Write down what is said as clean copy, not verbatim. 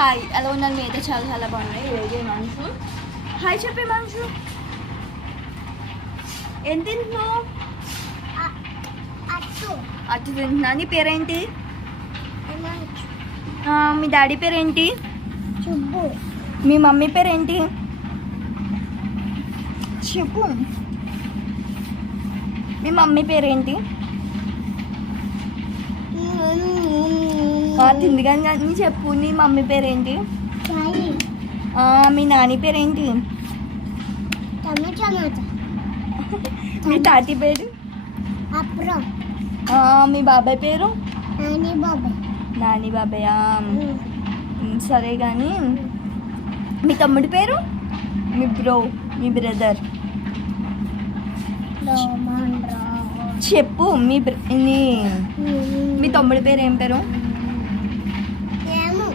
Hi, ఎలా ఉన్నారు? మీ అయితే చాలా చాలా బాగున్నాయి. ఈరోజు మనసు హాయ్ చెప్పే మనసు ఏం తింటున్నావు? అచ్చు తింటున్నా. నీ పేరేంటి? మీ డాడీ పేరేంటి? మీ మమ్మీ పేరేంటి చెప్పు. మీ మమ్మీ పేరేంటి? తింది కానీ నీ చెప్పు. నీ మమ్మీ పేరేంటి? మీ నాని పేరేంటి? మీ తాతి పేరు? మీ బాబాయ్ పేరు? నాని బాబాయ్. సరే కానీ మీ తమ్ముడి పేరు? మీ బ్రదర్ చెప్పు. మీ తమ్ముడి పేరు ఏం పేరు?